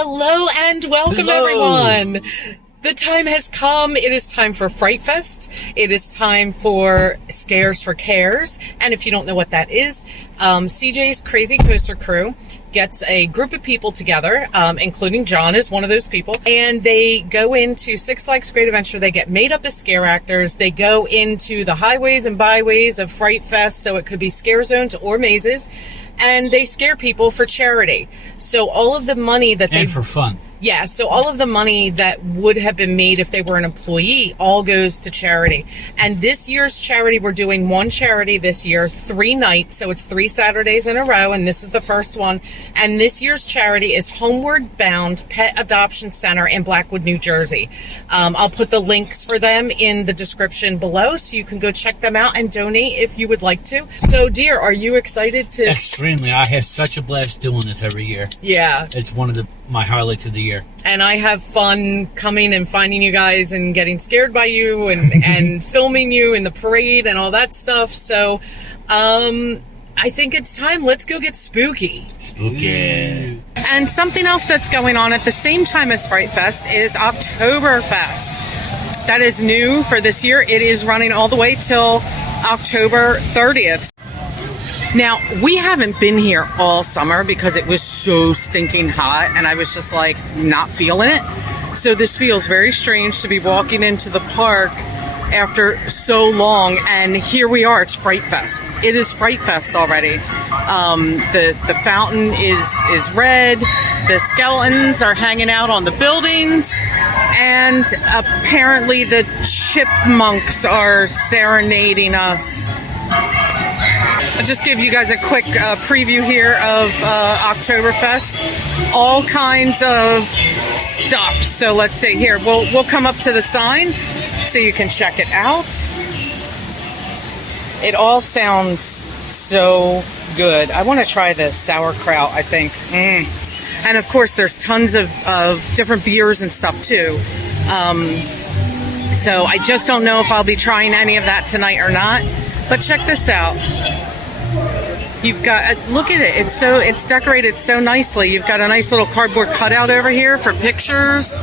Hello and welcome, everyone. The time has come. It is time for Fright Fest. It is time for Scares for Cares. And if you don't know what that is, CJ's Crazy Coaster Crew gets a group of people together, including John is one of those people, and they go into Six Flags Great Adventure. They get made up as scare actors. They go into the highways and byways of Fright Fest, so it could be scare zones or mazes, and they scare people for charity. So all of the money that they... And for fun. Yeah, so all of the money that would have been made if they were an employee all goes to charity. And this year's charity, we're doing one charity this year, 3 nights, so it's 3 Saturdays in a row, and this is the first one. And this year's charity is Homeward Bound Pet Adoption Center in Blackwood, New Jersey. I'll put the links for them in the description below, so you can go check them out and donate if you would like to. So, dear, are you excited to... Extremely. I have such a blast doing this every year. Yeah. It's one of my highlights of the year. And I have fun coming and finding you guys and getting scared by you and filming you in the parade and all that stuff. So, I think it's time. Let's go get spooky. Spooky. And something else that's going on at the same time as Fright Fest is Oktoberfest. That is new for this year. It is running all the way till October 30th. Now, we haven't been here all summer because it was so stinking hot and I was just like not feeling it. So this feels very strange to be walking into the park after so long, and here we are. It's Fright Fest. It is Fright Fest already. The fountain is red. The skeletons are hanging out on the buildings, and apparently the chipmunks are serenading us. I'll just give you guys a quick preview here of Oktoberfest. All kinds of stuff. So let's see here. We'll come up to the sign so you can check it out. It all sounds so good. I want to try this sauerkraut, I think. And of course, there's tons of different beers and stuff too. So I just don't know if I'll be trying any of that tonight or not. But check this out. You've got, look at it. It's decorated so nicely. You've got a nice little cardboard cutout over here for pictures.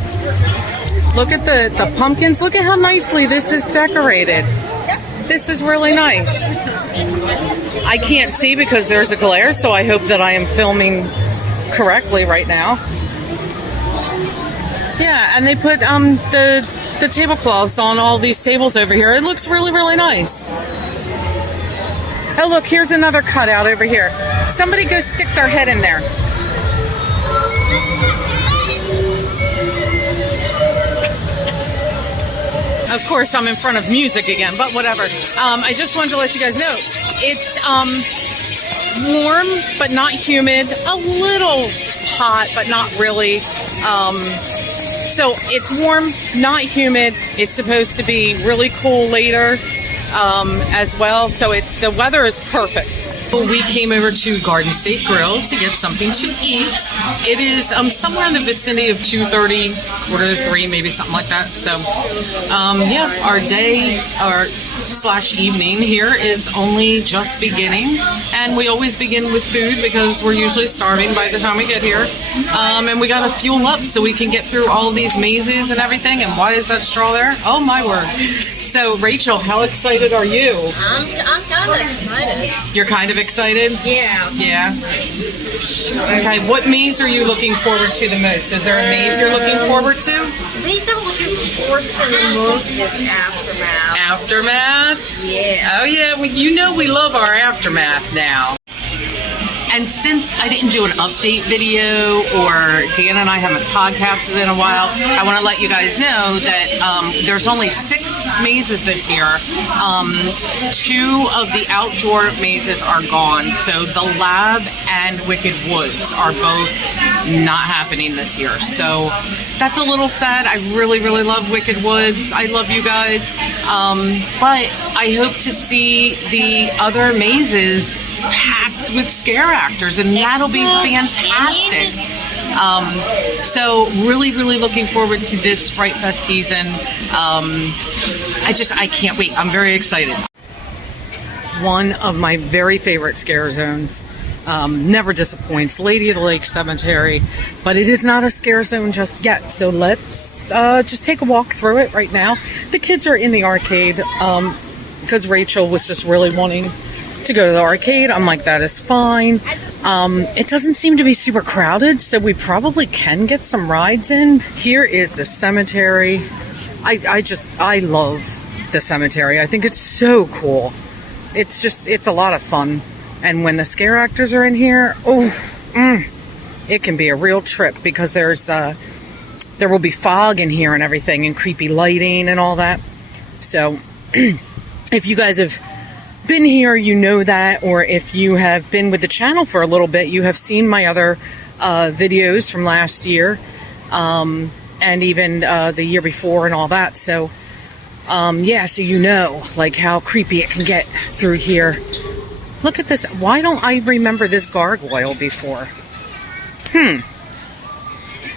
Look at the pumpkins. Look at how nicely this is decorated. This is really nice. I can't see because there's a glare, so I hope that I am filming correctly right now. Yeah, and they put the tablecloths on all these tables over here. It looks really, really nice. Oh, look, here's another cutout over here. Somebody go stick their head in there. Of course, I'm in front of music again, but whatever. I just wanted to let you guys know, it's warm, but not humid. A little hot, but not really. So it's warm, not humid. It's supposed to be really cool later. As well, so the weather is perfect. We came over to Garden State Grill to get something to eat. It is somewhere in the vicinity of 2:30, 2:45, maybe something like that. So, yeah, our day, / evening here is only just beginning, and we always begin with food because we're usually starving by the time we get here. And we gotta fuel up so we can get through all these mazes and everything. And why is that straw there? Oh my word! So, Rachel, how excited are you? I'm kind of excited. You're kind of excited? Yeah. Yeah? Okay, what maze are you looking forward to the most? Is there a maze you're looking forward to? The maze I'm looking forward to the most is Aftermath. Aftermath? Yeah. Oh, yeah, well, you know we love our Aftermath now. And since I didn't do an update video, or Dan and I haven't podcasted in a while, I want to let you guys know that there's only 6 mazes this year. 2 of the outdoor mazes are gone. So the Lab and Wicked Woods are both not happening this year. So that's a little sad. I really, really love Wicked Woods. I love you guys. But I hope to see the other mazes packed with scare actors, and that'll be fantastic. So really, really looking forward to this Fright Fest season. I can't wait. I'm very excited. One of my very favorite scare zones Never disappoints. Lady of the Lake Cemetery, but it is not a scare zone just yet. So let's just take a walk through it right now. The kids are in the arcade because Rachel was just really wanting to go to the arcade. I'm like, that is fine. It doesn't seem to be super crowded, so we probably can get some rides in. Here is the cemetery. I love the cemetery. I think it's so cool. It's a lot of fun. And when the scare actors are in here, it can be a real trip because there will be fog in here and everything and creepy lighting and all that. So if you guys have been here, you know that, or if you have been with the channel for a little bit, you have seen my other videos from last year and even the year before and all that. So yeah, so you know like how creepy it can get through here. Look at this. Why don't I remember this gargoyle before?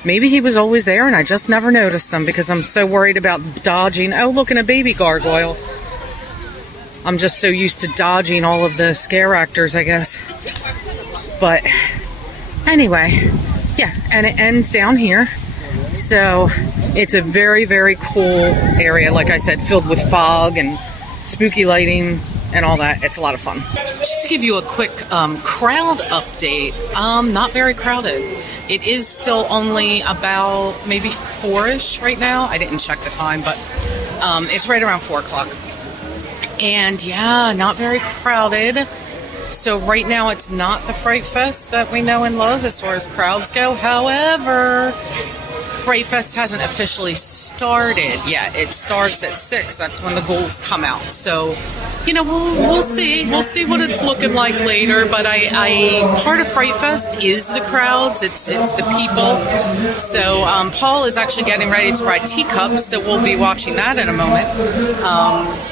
Maybe he was always there and I just never noticed him because I'm so worried about dodging. Oh, look, and a baby gargoyle. I'm just so used to dodging all of the scare actors, I guess. But anyway, yeah, and it ends down here. So it's a very, very cool area, like I said, filled with fog and spooky lighting and all that. It's a lot of fun. Just to give you a quick crowd update, not very crowded. It is still only about maybe 4-ish right now. I didn't check the time, but it's right around 4 o'clock. And yeah, not very crowded. So right now it's not the Fright Fest that we know and love as far as crowds go. However, Fright Fest hasn't officially started yet. It starts at 6. That's when the ghouls come out. So, you know, we'll see. We'll see what it's looking like later. But I part of Fright Fest is the crowds. It's the people. So Paul is actually getting ready to ride teacups. So we'll be watching that in a moment.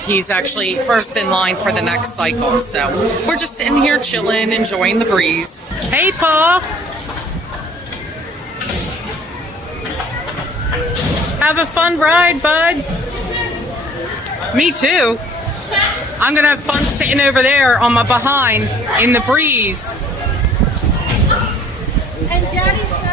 He's actually first in line for the next cycle. So we're just sitting here chilling, enjoying the breeze. Hey, Paul. Have a fun ride, bud. Me too. I'm gonna have fun sitting over there on my behind in the breeze. And Daddy said,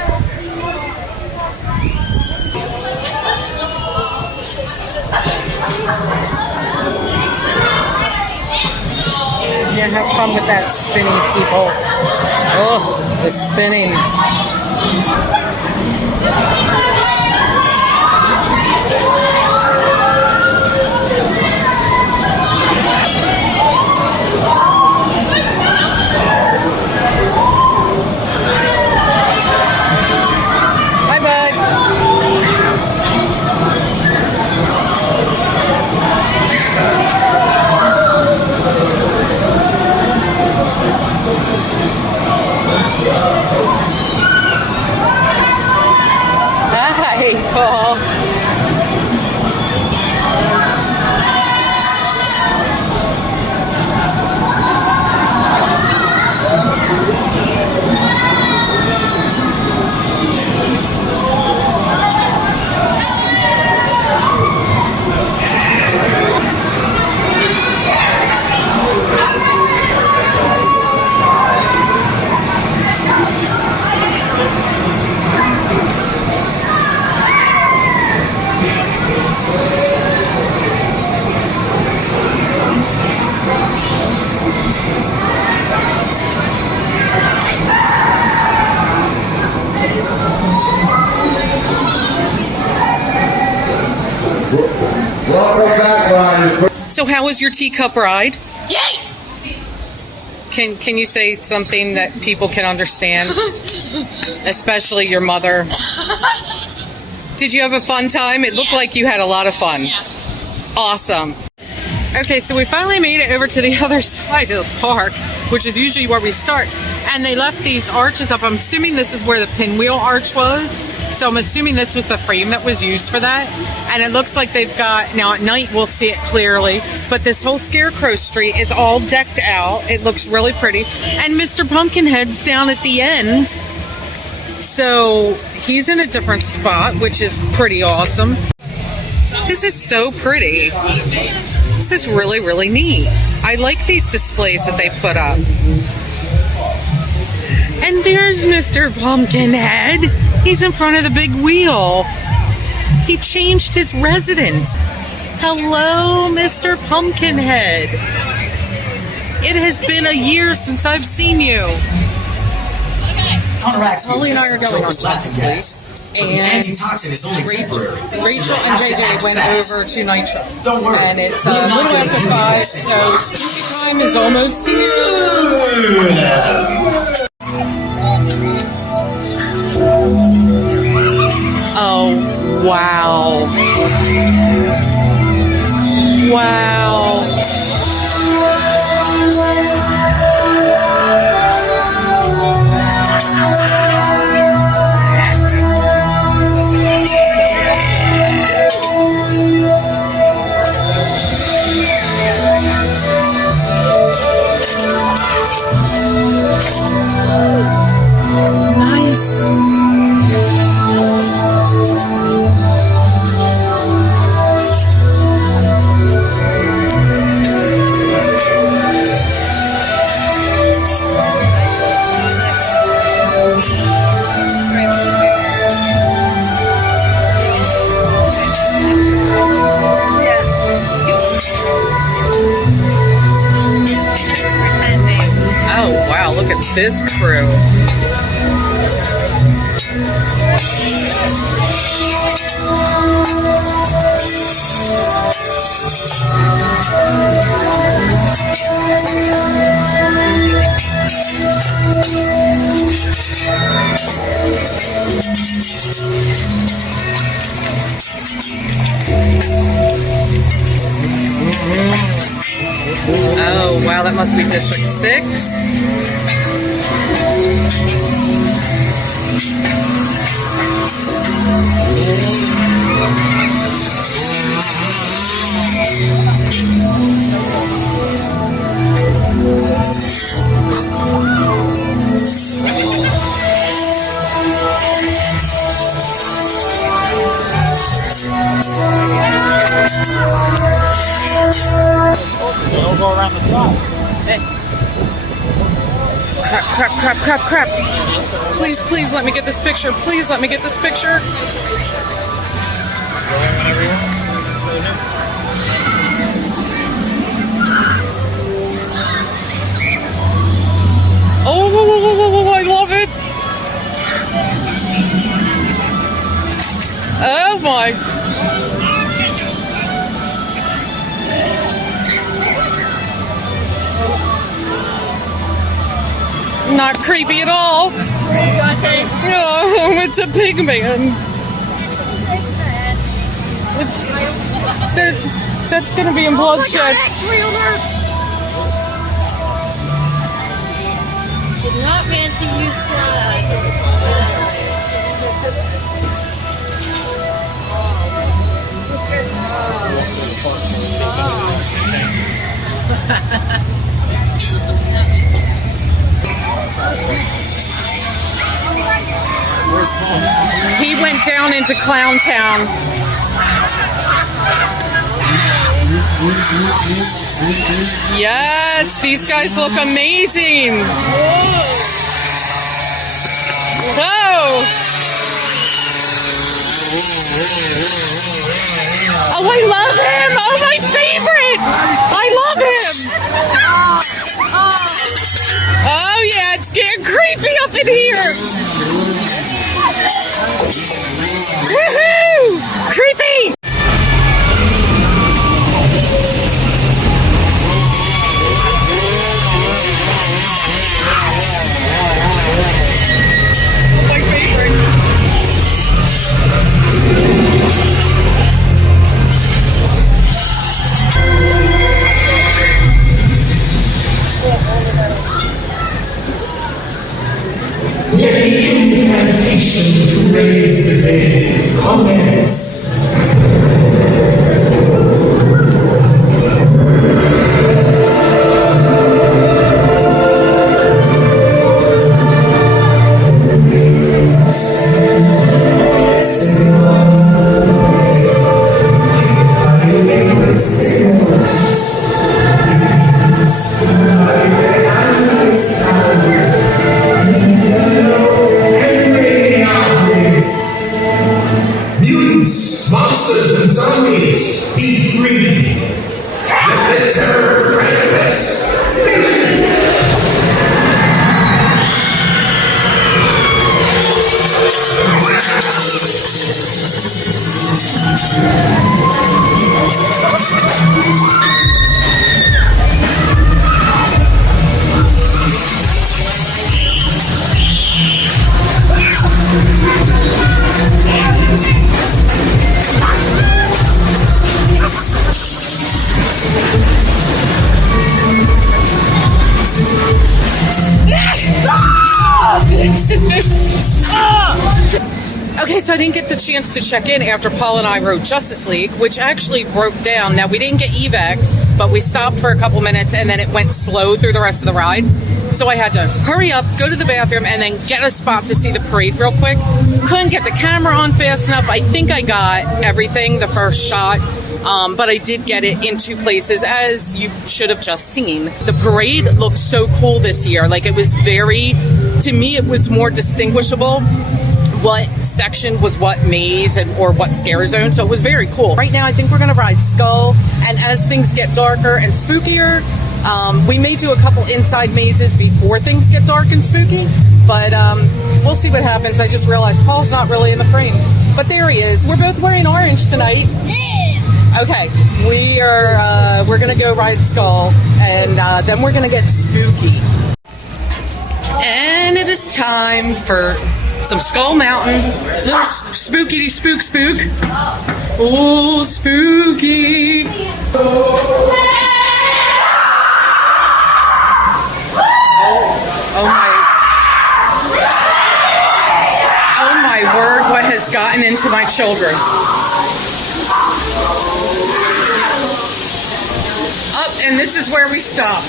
Yeah, have fun with that spinning, people. Oh, the spinning. Bye, bud. Hi, Paul. So how was your teacup ride? yay! Can you say something that people can understand? Especially your mother. Did you have a fun time? It looked like you had a lot of fun. Yeah. Awesome. Okay, so we finally made it over to the other side of the park, which is usually where we start. And they left these arches up. I'm assuming this is where the pinwheel arch was. So I'm assuming this was the frame that was used for that. And it looks like they've got, now at night we'll see it clearly, but this whole Scarecrow Street is all decked out. It looks really pretty. And Mr. Pumpkinhead's down at the end. So he's in a different spot, which is pretty awesome. This is so pretty. This is really, really neat. I like these displays that they put up. And there's Mr. Pumpkinhead. He's in front of the big wheel. He changed his residence. Hello, Mr. Pumpkinhead. It has been a year since I've seen you. Holly and I are going on Justice League, and Rachel and JJ went over to Night Show. Don't worry. And it's a little after 5, so spooky time is almost here. Oh, wow. Wow. Nice. Oh, wow, look at this crew. Oh, wow, that must be District 6. They'll go around the side. Hey. Crap, crap, crap, crap, crap. Please, please let me get this picture. Please let me get this picture. Oh, whoa, whoa, whoa, whoa, whoa, I love it. Oh my. Not creepy at all. Okay. No, it's a pig man. That's gonna be in bloodshed. Oh my God, that's real nerd. Did not meant to use He went down into Clown Town. Yes, these guys look amazing. Oh! Oh, I love him! Oh, my favorite! I love him! Oh, yeah, it's getting creepy up in here! Woohoo! Creepy! My favorite. The incantation to raise the dead commence. mutants, monsters, and zombies. Be free. Let the terror Fright Fest begin. Okay, so I didn't get the chance to check in after Paul and I rode Justice League, which actually broke down. Now, we didn't get evac'd, but we stopped for a couple minutes, and then it went slow through the rest of the ride. So I had to hurry up, go to the bathroom, and then get a spot to see the parade real quick. Couldn't get the camera on fast enough. I think I got everything, the first shot, but I did get it in two places, as you should have just seen. The parade looked so cool this year. Like, it was very, to me, it was more distinguishable what section was what maze or what scare zone, so it was very cool. Right now I think we're gonna ride Skull, and as things get darker and spookier, we may do a couple inside mazes before things get dark and spooky, but we'll see what happens. I just realized Paul's not really in the frame, but there he is. We're both wearing orange tonight. Okay, we're gonna go ride Skull, and then we're gonna get spooky. And it is time for some Skull Mountain, little spookity spook. Oh, spooky. Oh my word, what has gotten into my children? And this is where we stop.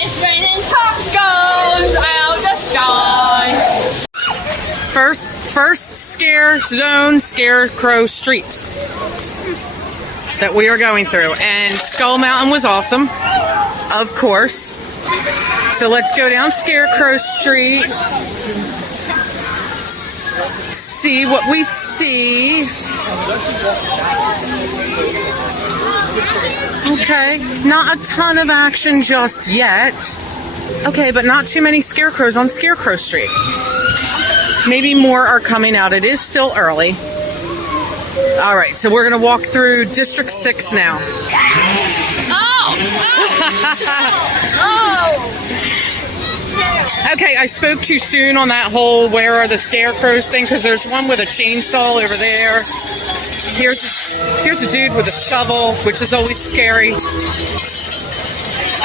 It's raining tacos out the sky. First Scare Zone, Scarecrow Street that we are going through. And Skull Mountain was awesome, of course. So let's go down Scarecrow Street, see what we see. Okay, not a ton of action just yet. Okay, but not too many scarecrows on Scarecrow Street. Maybe more are coming out. It is still early. All right, so we're going to walk through District 6 now. Okay, I spoke too soon on that whole where are the scarecrows thing, because there's one with a chainsaw over there. Here's a dude with a shovel, which is always scary.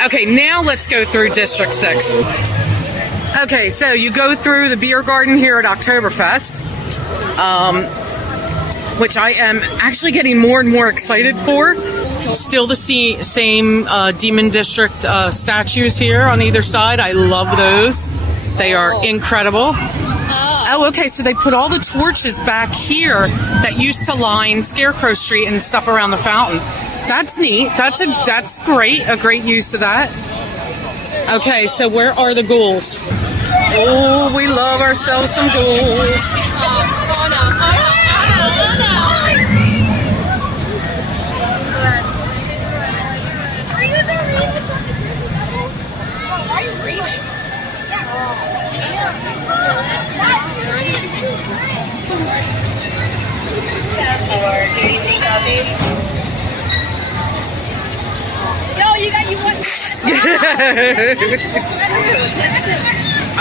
Okay, now let's go through District 6. Okay, so you go through the beer garden here at Oktoberfest, which I am actually getting more and more excited for. Still the same Demon District statues here on either side. I love those. They are incredible. Oh, okay, so they put all the torches back here that used to line Scarecrow Street and stuff around the fountain. That's neat. That's great. A great use of that. Okay, so where are the ghouls? Oh, we love ourselves some ghouls.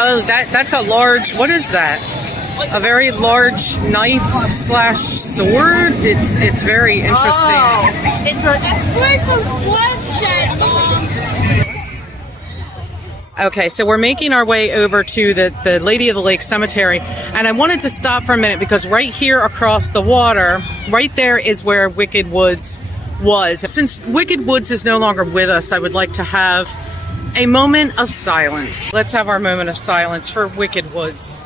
Oh, that's a large, what is that? A very large knife / sword? It's very interesting. Oh, it's an explosive bloodshed. Okay, so we're making our way over to the Lady of the Lake Cemetery, and I wanted to stop for a minute because right here across the water, right there is where Wicked Woods was. Since Wicked Woods is no longer with us, I would like to have a moment of silence. Let's have our moment of silence for Wicked Woods.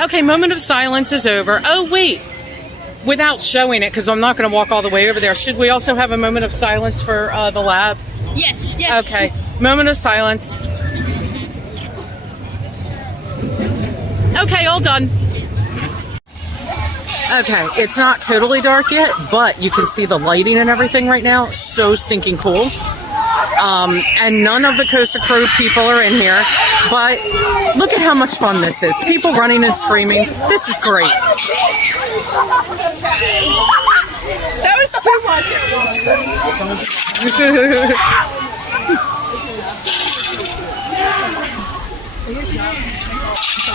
Okay, moment of silence is over. Oh, wait. Without showing it, because I'm not going to walk all the way over there, should we also have a moment of silence for the lab? Yes. Okay, moment of silence. Okay, all done. Okay, it's not totally dark yet, but you can see the lighting and everything right now. So stinking cool. And none of the Coaster Crew people are in here, but look at how much fun this is. People running and screaming. This is great. That was too much.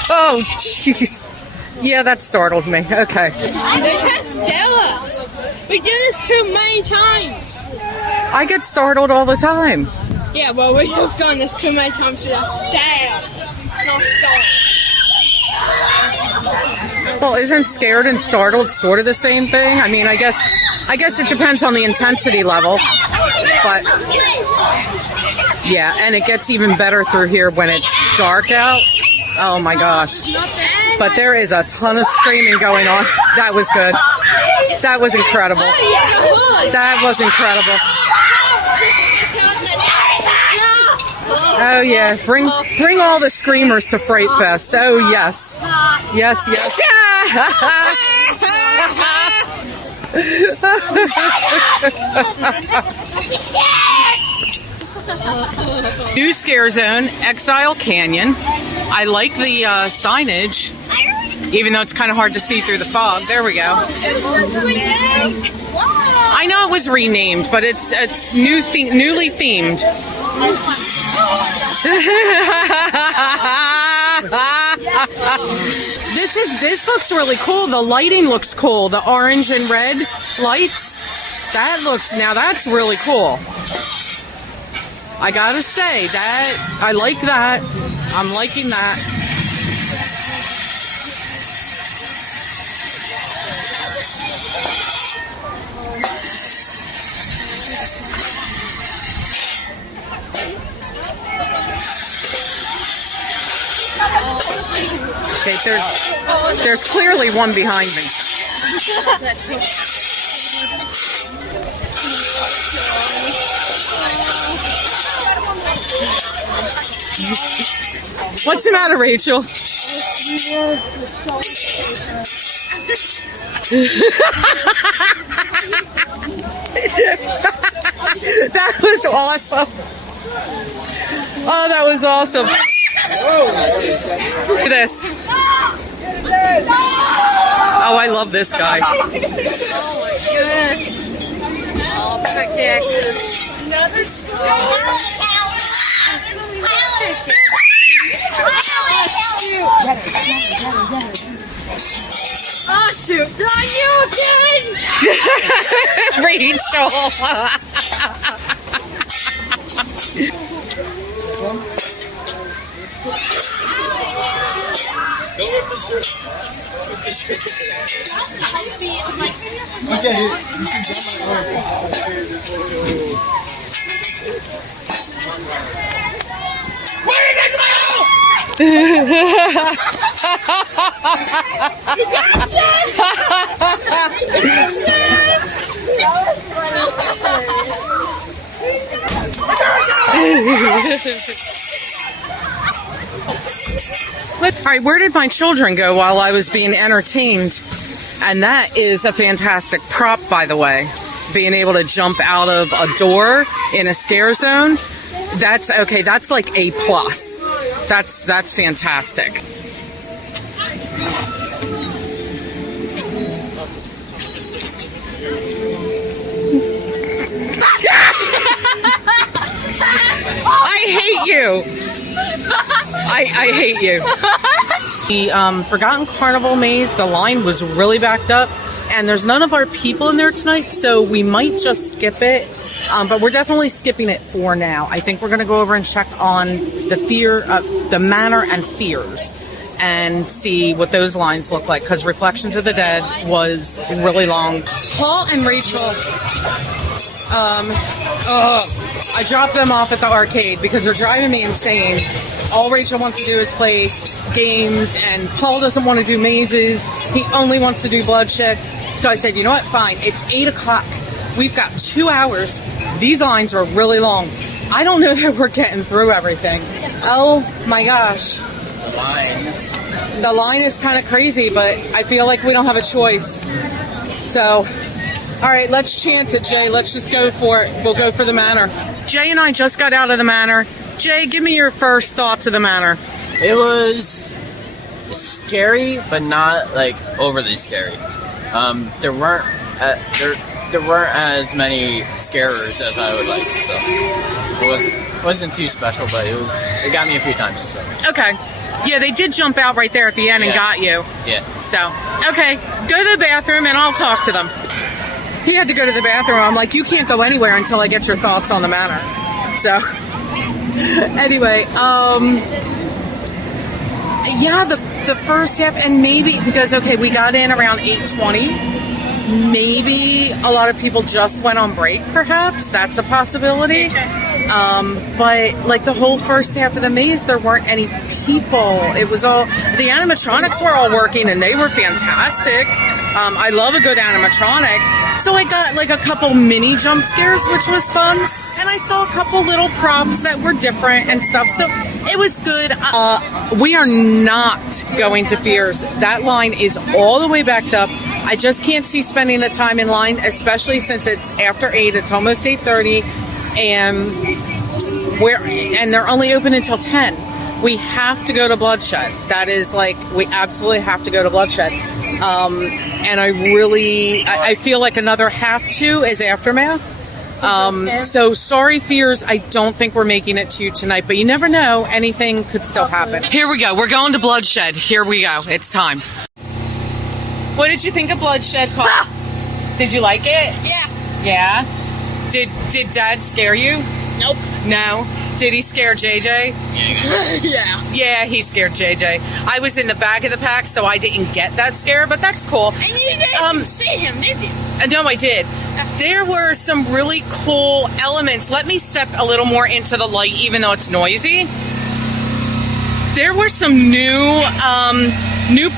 Oh, jeez. Yeah, that startled me. Okay. They can't steal us. We do this too many times. I get startled all the time. Yeah, well, we have done this too many times to that stare. Not stare. Well, isn't scared and startled sort of the same thing? I mean, I guess it depends on the intensity level. But yeah, and it gets even better through here when it's dark out. Oh my gosh. But there is a ton of screaming going on. That was good. That was incredible. That was incredible. Oh yeah, bring all the screamers to Fright Fest. Oh yes. Yes, yes. New scare zone, Exile Canyon. I like the signage, even though it's kind of hard to see through the fog. There we go. I know it was renamed, but it's newly themed. This looks really cool. The lighting looks cool. The orange and red lights. That's really cool. I gotta say that I like that. I'm liking that. Okay, there's clearly one behind me. What's the matter, Rachel? That was awesome. Oh, that was awesome. Look at this. Oh, I love this guy. Oh my goodness. Oh, another Oh shoot! Not you again! Rachel. All right, where did my children go while I was being entertained? And that is a fantastic prop, by the way. Being able to jump out of a door in a scare zone. That's okay. That's like A+. That's fantastic. I hate you. I hate you. The Forgotten Carnival maze, the line was really backed up, and there's none of our people in there tonight, so we might just skip it. But we're definitely skipping it for now. I think we're going to go over and check on the Manor and Fears, and see what those lines look like, because Reflections of the Dead was really long. Paul and Rachel, I dropped them off at the arcade because they're driving me insane. All Rachel wants to do is play games, and Paul doesn't want to do mazes. He only wants to do bloodshed. So I said, you know what, fine, it's 8 o'clock. We've got 2 hours. These lines are really long. I don't know that we're getting through everything. Oh my gosh. lines. The line is kind of crazy, but I feel like we don't have a choice. So, all right, let's chance it, Jay. Let's just go for it. We'll go for the manor. Jay and I just got out of the manor. Jay, give me your first thoughts of the manor. It was scary, but not like overly scary. There weren't as many scarers as I would like, so it wasn't too special, but it got me a few times. So. Okay. Yeah, they did jump out right there at the end and got you. Yeah. So, okay, go to the bathroom and I'll talk to them. He had to go to the bathroom. I'm like, you can't go anywhere until I get your thoughts on the manor. So, anyway, yeah, the first half, and maybe, because, okay, we got in around 8:20. Maybe a lot of people just went on break, perhaps. That's a possibility. But, like, the whole first half of the maze, there weren't any people. It was all, the animatronics were all working, and they were fantastic. I love a good animatronic. So I got, like, a couple mini jump scares, which was fun. And I saw a couple little props that were different and stuff. So it was good. We are not going to Fears. That line is all the way backed up. I just can't see spending the time in line, especially since it's after 8. It's almost 8:30, and they're only open until 10. We have to go to Bloodshed. That is, like, we absolutely have to go to Bloodshed. And I feel like another have to is Aftermath. So sorry, Fears. I don't think we're making it to you tonight, but you never know. Anything could still happen. Here we go. We're going to Bloodshed. Here we go. It's time. What did you think of Bloodshed, Paul? Did you like it? Yeah. Yeah? Did Dad scare you? Nope. No? Did he scare JJ? Yeah. Yeah, he scared JJ. I was in the back of the pack, so I didn't get that scare, but that's cool. And you didn't see him, did you? No, I did. There were some really cool elements. Let me step a little more into the light, even though it's noisy. There were some new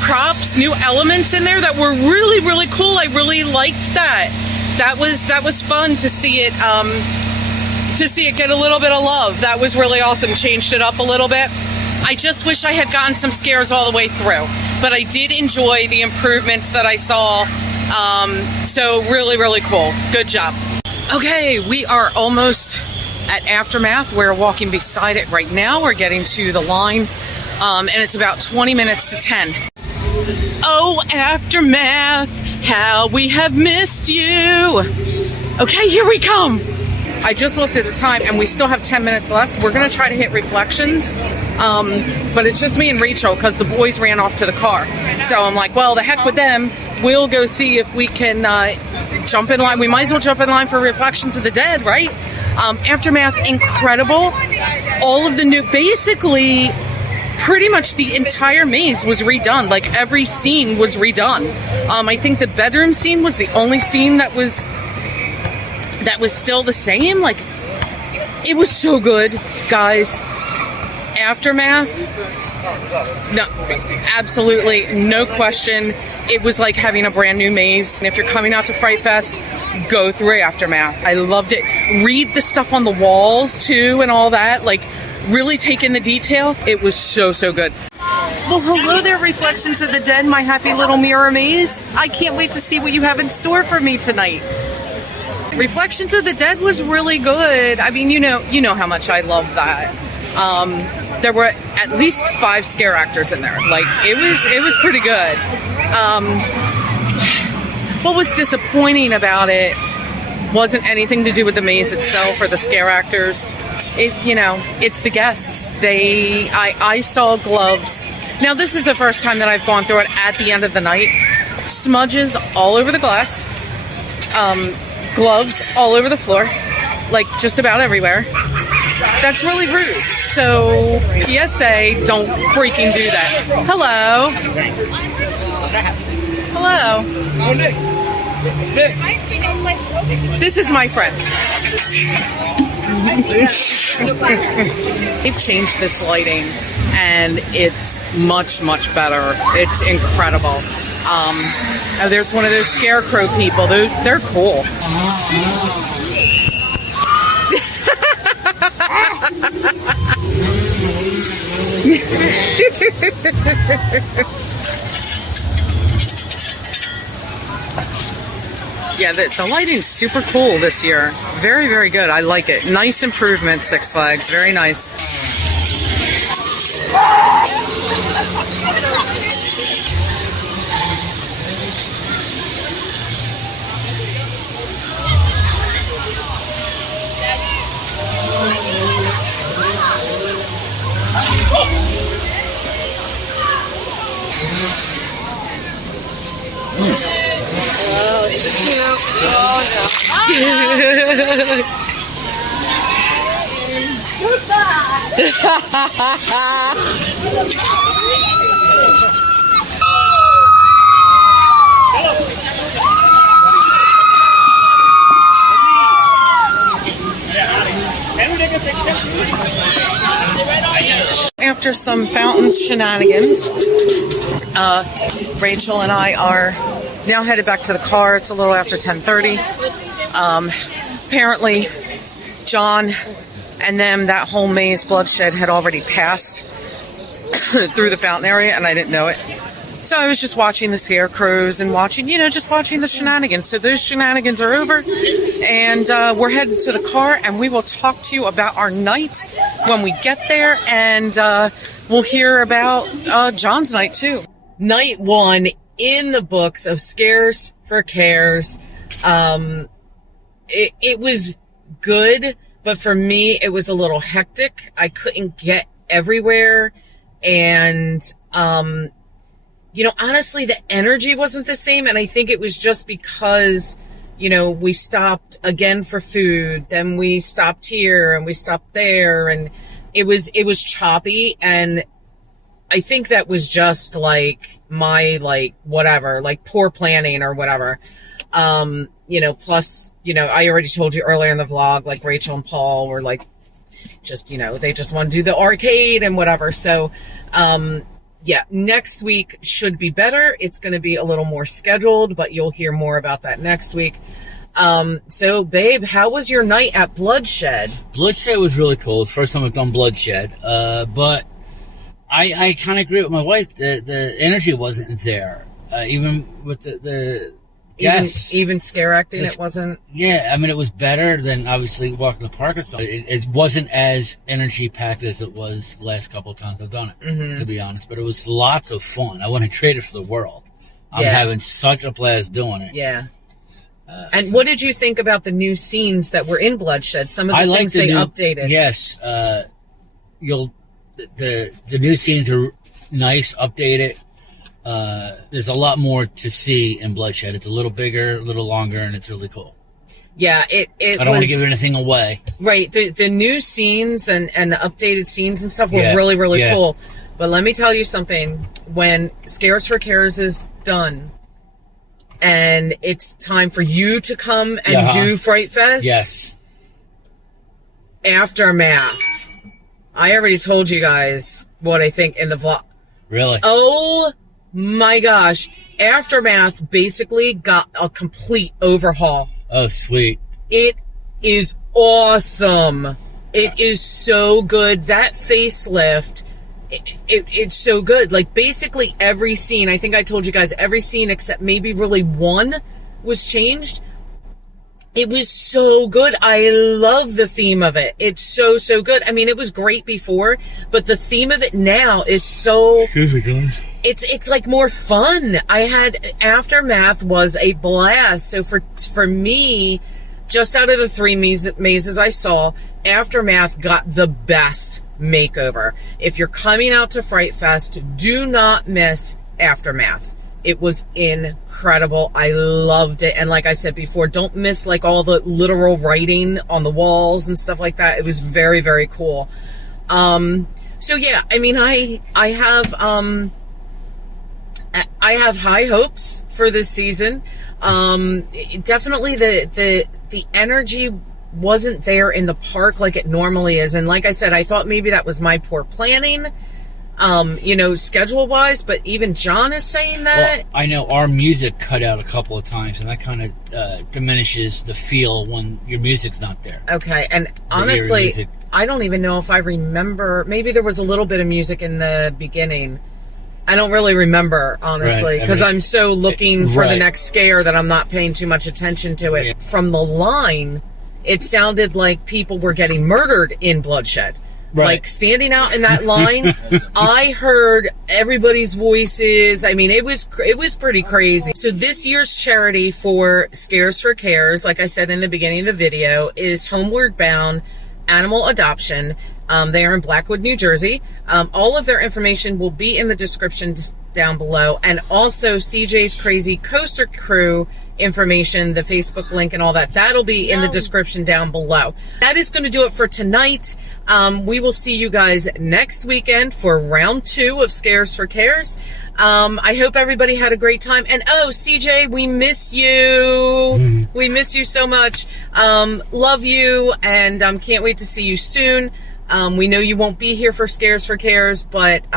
props, new elements in there that were really, really cool. I really liked that. That was fun to see it. To see it get a little bit of love. That was really awesome. Changed it up a little bit. I just wish I had gotten some scares all the way through. But I did enjoy the improvements that I saw. So really, really cool. Good job. Okay, we are almost at Aftermath. We're walking beside it right now. We're getting to the line. And it's about 20 minutes to 10. Oh, Aftermath, how we have missed you. Okay, here we come. I just looked at the time, and we still have 10 minutes left. We're going to try to hit Reflections, but it's just me and Rachel because the boys ran off to the car. So I'm like, well, the heck with them. We'll go see if we can jump in line. We might as well jump in line for Reflections of the Dead, right? Aftermath, incredible. All of the new, basically, pretty much the entire maze was redone. Like, every scene was redone. I think the bedroom scene was the only scene that was still the same. Like, it was so good, guys. Aftermath, no, absolutely, no question. It was like having a brand new maze. And if you're coming out to Fright Fest, go through Aftermath. I loved it. Read the stuff on the walls too and all that. Like, really take in the detail. It was so, so good. Well, hello there, Reflections of the Dead, my happy little mirror maze. I can't wait to see what you have in store for me tonight. Reflections of the Dead was really good. I mean, you know how much I love that. There were at least 5 scare actors in there. Like, it was pretty good. What was disappointing about it wasn't anything to do with the maze itself or the scare actors. It's the guests. I saw gloves. Now, this is the first time that I've gone through it at the end of the night. Smudges all over the glass. Gloves all over the floor, like just about everywhere. That's really rude. So, PSA, don't freaking do that. Hello. Hello. Oh, Nick. This is my friend. They've changed this lighting, and it's much, much better. It's incredible. There's one of those scarecrow people. They're cool. Yeah, the lighting's super cool this year. Very, very good. I like it. Nice improvement, Six Flags. Very nice. Oh, it's cute. Oh, no. After some fountains shenanigans, Rachel and I are now headed back to the car. It's a little after 10:30. Apparently, John and them, that whole maze bloodshed had already passed through the fountain area, and I didn't know it. So I was just watching the scarecrows and watching, just watching the shenanigans. So those shenanigans are over, and we're headed to the car, and we will talk to you about our night when we get there, and we'll hear about John's night too. Night one in the books of Scares for Cares. It was good, but for me, it was a little hectic. I couldn't get everywhere, and honestly, the energy wasn't the same, and I think it was just because, we stopped again for food, then we stopped here, and we stopped there, and it was choppy, and I think that was just, my, whatever, poor planning or whatever. Plus, I already told you earlier in the vlog, Rachel and Paul were, just, they just want to do the arcade and whatever, so, yeah, next week should be better. It's going to be a little more scheduled, but you'll hear more about that next week. So, babe, how was your night at Bloodshed? Bloodshed was really cool. It's the first time I've done Bloodshed. But I kind of agree with my wife. The energy wasn't there. Even with the guests. Even scare acting, it wasn't? Yeah, I mean, it was better than, obviously, walking the park or something. It wasn't as energy-packed as it was the last couple of times I've done it, to be honest. But it was lots of fun. I wouldn't trade it for the world. I'm having such a blast doing it. Yeah. And what did you think about the new scenes that were in Bloodshed? Some of the things they updated. Yes. The new scenes are nice, updated. There's a lot more to see in Bloodshed. It's a little bigger, a little longer, and it's really cool. Yeah, I don't want to give anything away. Right. The new scenes and the updated scenes and stuff were really, really cool. But let me tell you something. When Scares for Cares is done, and it's time for you to come and do Fright Fest. Yes. Aftermath. I already told you guys what I think in the vlog. Really? Oh my gosh. Aftermath basically got a complete overhaul. Oh, sweet. It is awesome. It is so good. That facelift, it's so good. Basically every scene, I think I told you guys, every scene except maybe really one was changed. It was so good. I love the theme of it. It's so, so good. I mean, it was great before, but the theme of it now is so... Excuse me, guys. It's more fun. Aftermath was a blast. So for me, just out of the three mazes I saw, Aftermath got the best makeover. If you're coming out to Fright Fest, do not miss Aftermath. It was incredible. I loved it. And like I said before, don't miss all the literal writing on the walls and stuff like that. It was very, very cool. So yeah, I mean, I have high hopes for this season. Definitely the energy wasn't there in the park like it normally is. And like I said, I thought maybe that was my poor planning, schedule wise, but even John is saying that. Well, I know our music cut out a couple of times, and that kind of diminishes the feel when your music's not there. Okay. And honestly, I don't even know if I remember. Maybe there was a little bit of music in the beginning. I don't really remember, honestly, because I'm so looking for the next scare that I'm not paying too much attention to it. Yeah. From the line, it sounded like people were getting murdered in bloodshed. Right. Like, standing out in that line, I heard everybody's voices. I mean, it was pretty crazy. So this year's charity for Scares for Cares, like I said in the beginning of the video, is Homeward Bound Animal Adoption. They are in Blackwood, New Jersey. All of their information will be in the description down below. And also CJ's Crazy Coaster Crew information, the Facebook link and all that. That'll be in the description down below. That is going to do it for tonight. We will see you guys next weekend for round 2 of Scares for Cares. I hope everybody had a great time. And CJ, we miss you. We miss you so much. Love you, and can't wait to see you soon. We know you won't be here for Scares for Cares, but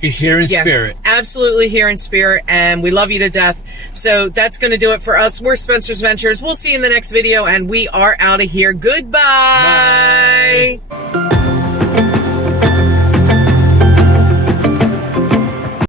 he's here in spirit. Absolutely here in spirit, and we love you to death. So that's going to do it for us. We're Spencer's Ventures. We'll see you in the next video, and we are out of here. Goodbye. Bye.